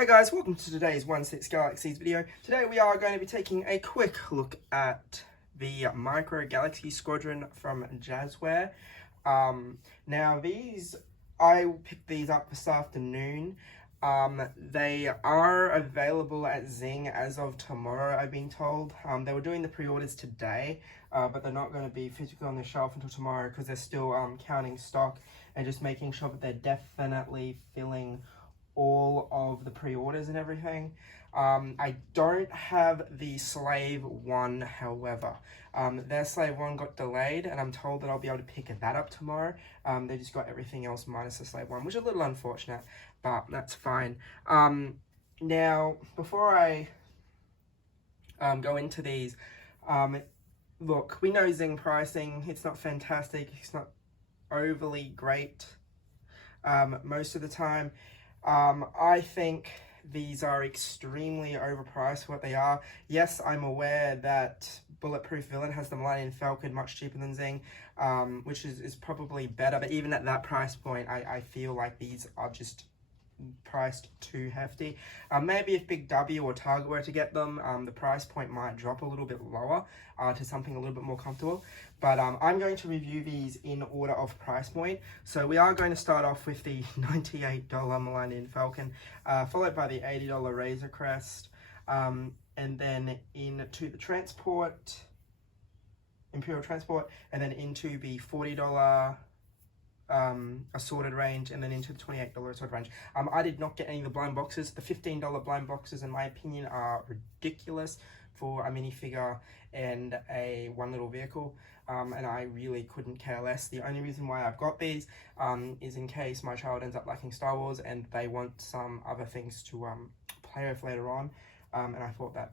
Hey guys, welcome to today's 16 Galaxies video. Today we are going to be taking a quick look at the Micro Galaxy Squadron from Jazzware. Now I picked these up this afternoon. They are available at Zing as of tomorrow, I've been told. They were doing the pre-orders today, but they're not going to be physically on the shelf until tomorrow because they're still counting stock and just making sure that they're definitely filling all of the pre-orders and everything. I don't have the Slave 1, however. Their Slave 1 got delayed, and I'm told that I'll be able to pick that up tomorrow. They just got everything else minus the Slave 1, which is a little unfortunate, but that's fine. Now, before I go into these, look, we know Zing pricing. It's not fantastic. It's not overly great most of the time. I think these are extremely overpriced for what they are. Yes, I'm aware that Bulletproof Villain has the Millennium Falcon much cheaper than Zing, which is probably better, but even at that price point, I feel like these are just priced too hefty. Maybe if Big W or Target were to get them, the price point might drop a little bit lower to something a little bit more comfortable. But I'm going to review these in order of price point. So we are going to start off with the $98 Millennium Falcon, followed by the $80 Razor Crest, and then into the Transport, Imperial Transport, and then into the $40 assorted range, and then into the $28 assorted range. I did not get any of the blind boxes. The $15 blind boxes, in my opinion, are ridiculous for a minifigure and a one little vehicle, and I really couldn't care less. The only reason why I've got these is in case my child ends up liking Star Wars and they want some other things to play with later on, and I thought that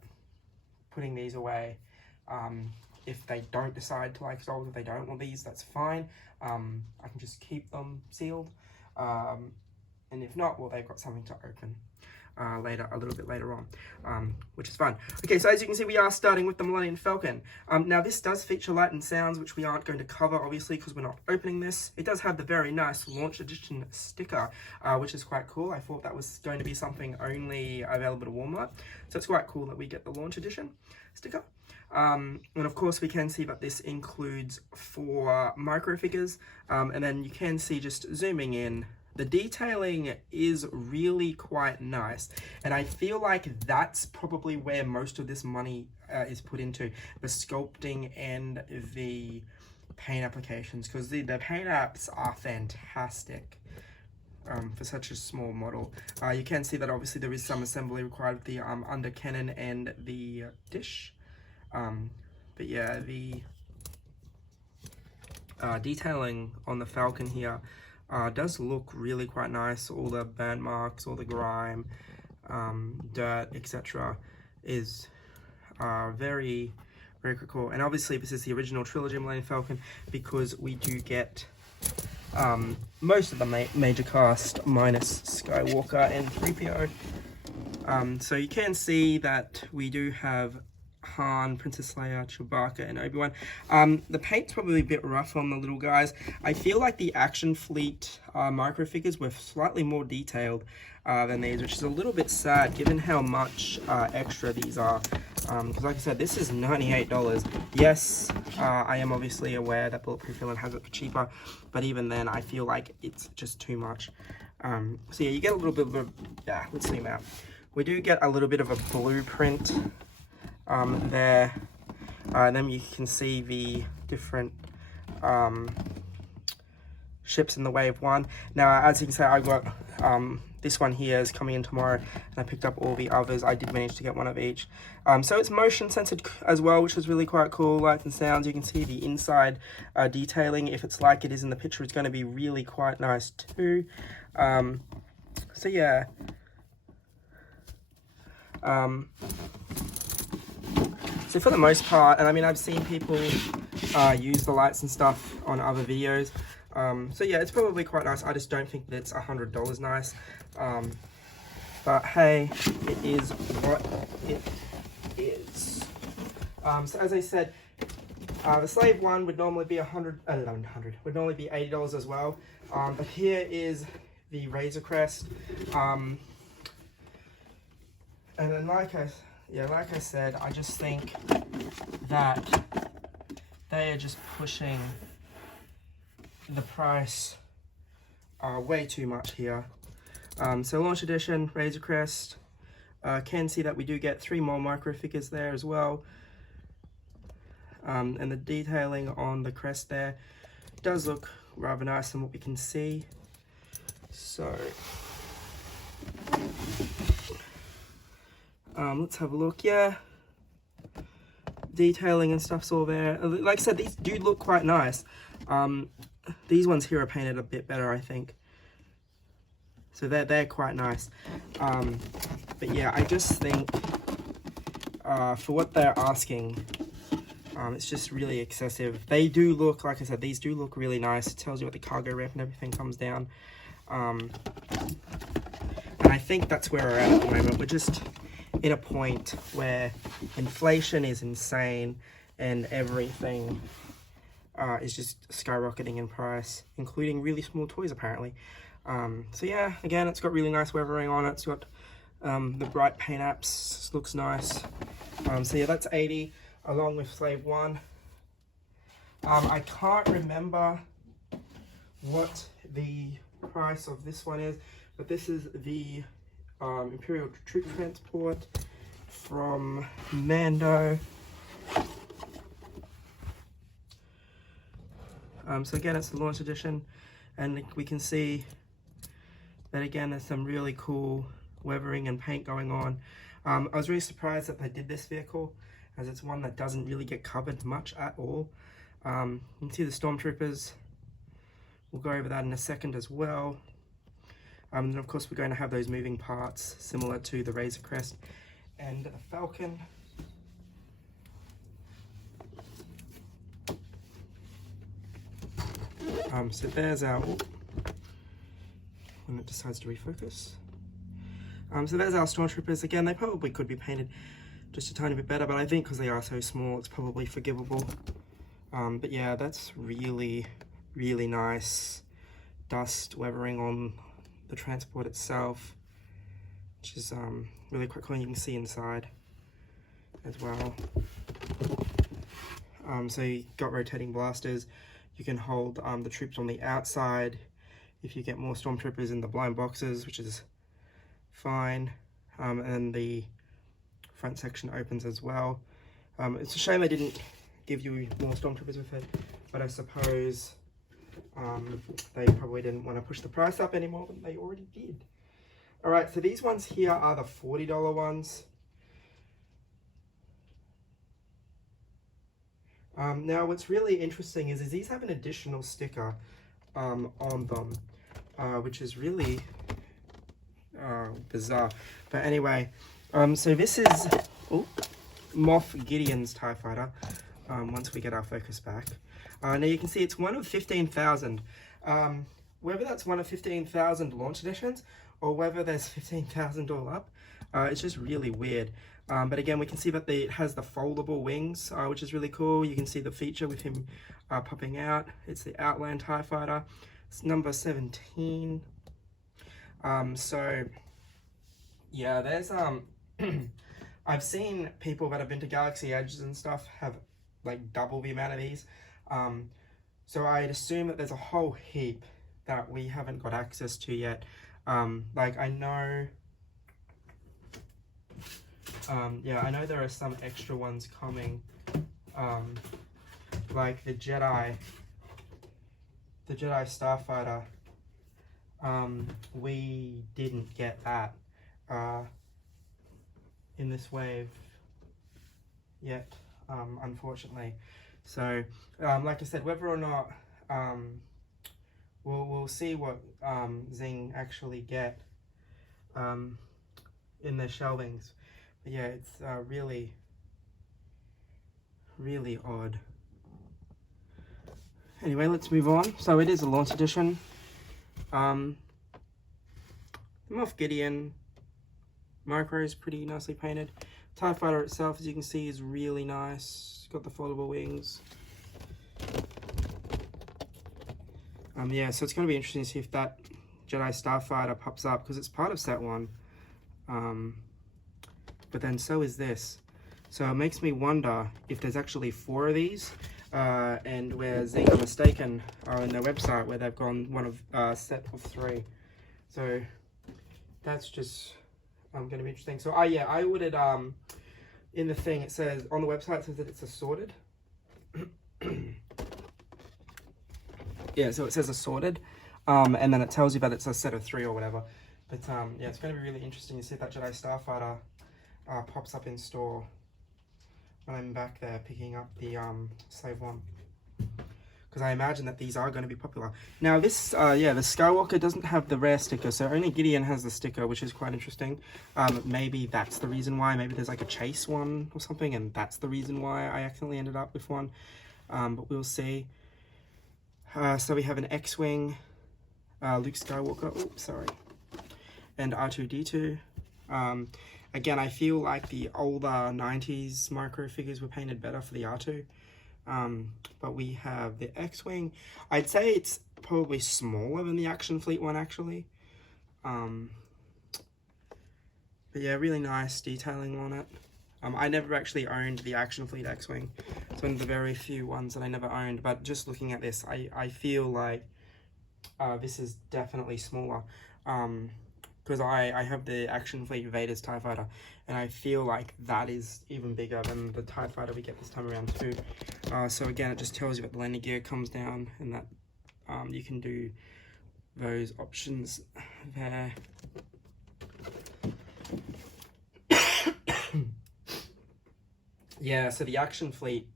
putting these away, if they don't decide to like Star Wars, if they don't want these, that's fine. I can just keep them sealed, and if not, well, they've got something to open a little bit later on, which is fun. Okay, so as you can see, we are starting with the Millennium Falcon. Now this does feature light and sounds, which we aren't going to cover, obviously, because we're not opening this. It does have the very nice launch edition sticker, which is quite cool. I thought that was going to be something only available to Walmart, so it's quite cool that we get the launch edition sticker. And of course we can see that this includes 4 micro figures, and then you can see, just zooming in, the detailing is really quite nice, and I feel like that's probably where most of this money is put into, the sculpting and the paint applications, because the paint apps are fantastic for such a small model. You can see that obviously there is some assembly required with the under cannon and the dish. But yeah, the detailing on the Falcon here does look really quite nice. All the burn marks, all the grime, dirt, etc. is very, very cool. And obviously this is the original trilogy Millennium Falcon, because we do get most of the major cast minus Skywalker and 3PO. So you can see that we do have Han, Princess Leia, Chewbacca, and Obi-Wan. The paint's probably a bit rough on the little guys. I feel like the Action Fleet micro figures were slightly more detailed than these, which is a little bit sad given how much extra these are. Because like I said, this is $98. Yes, I am obviously aware that Bulletproof Villain has it for cheaper, but even then I feel like it's just too much. So yeah, you get a little bit of a, yeah, let's zoom out. We do get a little bit of a blueprint there, and then you can see the different ships in the Wave 1. Now, as you can see, I got this one here is coming in tomorrow, and I picked up all the others. I did manage to get one of each. So it's motion censored as well, which is really quite cool. Lights and sounds, you can see the inside detailing. If it's like it is in the picture, it's going to be really quite nice too. So yeah. So for the most part, and I mean, I've seen people use the lights and stuff on other videos. So yeah, it's probably quite nice. I just don't think that it's $100 nice. But hey, it is what it is. So as I said, the Slave 1 would normally be would normally be $80 as well. But here is the Razor Crest. And then like I said, I just think that they are just pushing the price way too much here. So launch edition, Razor Crest. Can see that we do get 3 more micro figures there as well. And the detailing on the crest there does look rather nice than what we can see. So let's have a look. Yeah, detailing and stuff's all there. Like I said, these do look quite nice. These ones here are painted a bit better, I think. So they're quite nice. But yeah, I just think for what they're asking, it's just really excessive. They do look, like I said, these do look really nice. It tells you what the cargo ramp and everything comes down. And I think that's where we're at the moment. We're just in a point where inflation is insane and everything is just skyrocketing in price, including really small toys apparently. So yeah, again, it's got really nice weathering on it. It's got the bright paint apps, looks nice. So yeah, that's 80 along with Slave 1. I can't remember what the price of this one is, but this is the Imperial troop transport from Mando. So again, it's the launch edition, and we can see that again there's some really cool weathering and paint going on. I was really surprised that they did this vehicle, as it's one that doesn't really get covered much at all. You can see the Stormtroopers. We'll go over that in a second as well. And then of course we're going to have those moving parts similar to the Razor Crest and the Falcon. So there's our, when it decides to refocus. So there's our Stormtroopers. Again, they probably could be painted just a tiny bit better, but I think because they are so small, it's probably forgivable. But yeah, that's really, really nice dust weathering on the transport itself, which is really quite cool. And you can see inside as well. So you got rotating blasters. You can hold the troops on the outside if you get more Stormtroopers in the blind boxes, which is fine. And the front section opens as well. It's a shame they didn't give you more Stormtroopers with it, but I suppose they probably didn't want to push the price up any more than they already did. Alright, so these ones here are the $40 ones. Now what's really interesting is these have an additional sticker on them, which is really bizarre. But anyway, so this is Moff Gideon's TIE Fighter, once we get our focus back. Now you can see it's one of 15,000. Whether that's one of 15,000 launch editions or whether there's 15,000 all up, it's just really weird. But again, we can see that it has the foldable wings, which is really cool. You can see the feature with him popping out. It's the Outland TIE Fighter. It's number 17. So yeah, there's I've seen people that have been to Galaxy Edges and stuff have like double the amount of these. So I'd assume that there's a whole heap that we haven't got access to yet. Like I know, yeah, I know there are some extra ones coming, like the Jedi Starfighter. We didn't get that in this wave yet, unfortunately. So, like I said, whether or not we'll see what Zing actually get in their shelvings. But yeah, it's really, really odd. Anyway, let's move on. So it is a launch edition. The Moff Gideon micro is pretty nicely painted. TIE Fighter itself, as you can see, is really nice. It's got the foldable wings. Yeah, so it's going to be interesting to see if that Jedi Starfighter pops up, because it's part of set 1. but then so is this. So it makes me wonder if there's actually 4 of these, and where Zynga mistaken in their website where they've gone one of set of 3. So that's just going to be interesting. So yeah, I ordered in the thing it says on the website it says that it's assorted. Yeah, so it says assorted, and then it tells you that it's a set of 3 or whatever. But yeah, it's going to be really interesting to see if that Jedi Starfighter pops up in store when I'm back there picking up the Slave 1. Because I imagine that these are going to be popular. Now this, yeah, the Skywalker doesn't have the rare sticker, so only Gideon has the sticker, which is quite interesting. Maybe that's the reason why. Maybe there's like a chase one or something, and that's the reason why I accidentally ended up with one. But we'll see. So we have an X-Wing, Luke Skywalker, oops, sorry, and R2-D2. Again, I feel like the older 90s micro figures were painted better for the R2. But we have the X-Wing. I'd say it's probably smaller than the Action Fleet one, actually. But yeah, really nice detailing on it. I never actually owned the Action Fleet X-Wing. It's one of the very few ones that I never owned. But just looking at this, I feel like this is definitely smaller. Because I have the Action Fleet Vader's TIE Fighter, and I feel like that is even bigger than the TIE Fighter we get this time around too. So again, it just tells you that the landing gear comes down, and that you can do those options there. Yeah, so the Action Fleet,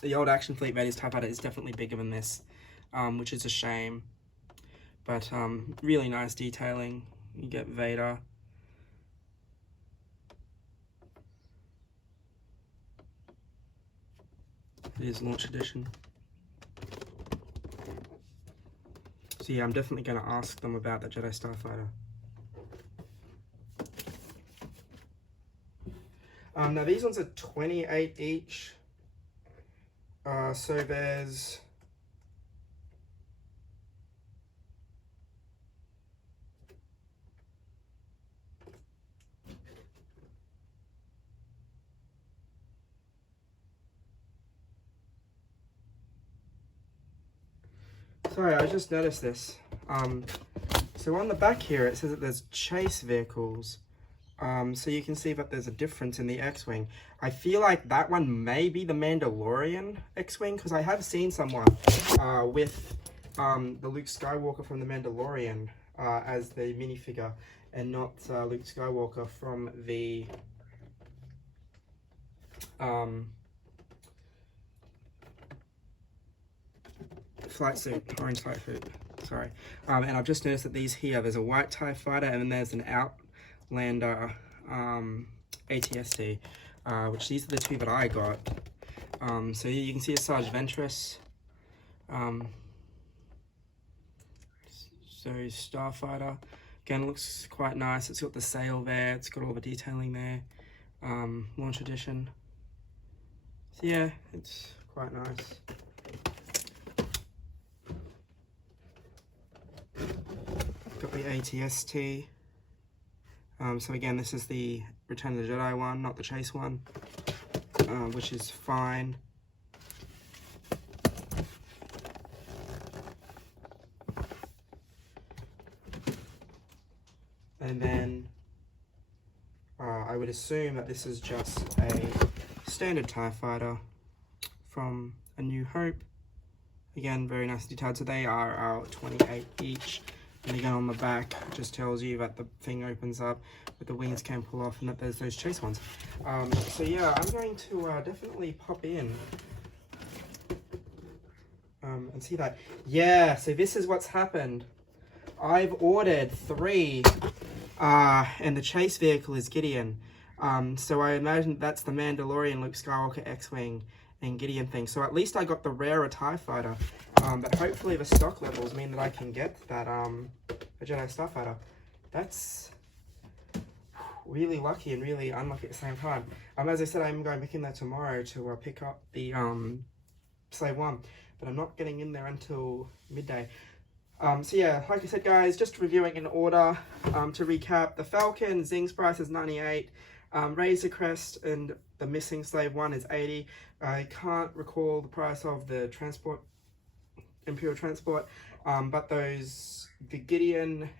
the old Action Fleet Vader's TIE Fighter is definitely bigger than this, which is a shame. But really nice detailing. You get Vader. It is Launch Edition. So yeah, I'm definitely going to ask them about the Jedi Starfighter. Now these ones are 28 each. So there's... Sorry, I just noticed this. So on the back here, it says that there's chase vehicles. So you can see that there's a difference in the X-Wing. I feel like that one may be the Mandalorian X-Wing, because I have seen someone with the Luke Skywalker from the Mandalorian as the minifigure, and not Luke Skywalker from the flight suit, orange flight suit, sorry. And I've just noticed that these here, there's a white TIE Fighter, and then there's an Outlander ATST, which these are the 2 that I got. So you can see a Sarge Ventress. So Starfighter, again, looks quite nice. It's got the sail there, it's got all the detailing there. Launch Edition. So yeah, it's quite nice. Got the ATST. So again, this is the Return of the Jedi one, not the Chase one, which is fine. And then I would assume that this is just a standard TIE Fighter from A New Hope. Again, very nice detailed. So they are 28 each. And again, on the back, it just tells you that the thing opens up, but the wings can pull off, and that there's those chase ones. So yeah, I'm going to definitely pop in and see that. Yeah, so this is what's happened. I've ordered 3, and the chase vehicle is Gideon. So I imagine that's the Mandalorian Luke Skywalker X-Wing and Gideon thing. So at least I got the rarer TIE Fighter. But hopefully the stock levels mean that I can get that a Jedi Starfighter. That's really lucky and really unlucky at the same time. As I said, I'm going back in there tomorrow to pick up the Slave 1, but I'm not getting in there until midday. So yeah, like I said, guys, just reviewing in order. To recap, the Falcon, Zing's price is 98. Razor Crest and the missing Slave 1 is 80. I can't recall the price of the transport, Imperial transport, but the Gideon,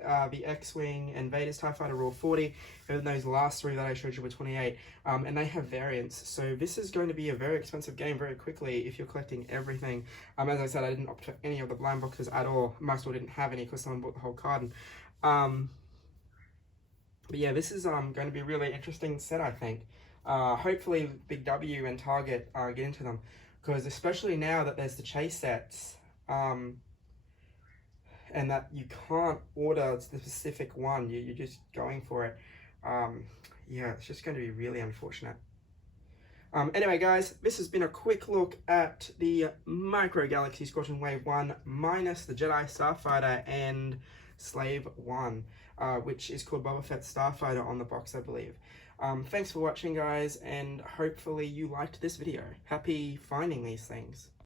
the X-Wing, and Vader's TIE Fighter are all 40, and those last three that I showed you were 28, and they have variants, so this is going to be a very expensive game very quickly if you're collecting everything. As I said, I didn't opt for any of the blind boxes at all. Most didn't have any because someone bought the whole carton. But yeah, this is going to be a really interesting set, I think. Hopefully Big W and Target get into them, because especially now that there's the chase sets, and that you can't order the specific one, you're just going for it. Yeah, it's just going to be really unfortunate. Anyway, guys, this has been a quick look at the Micro Galaxy Squadron Wave 1 minus the Jedi Starfighter and Slave 1, which is called Boba Fett Starfighter on the box, I believe. Thanks for watching, guys, and hopefully you liked this video. Happy finding these things.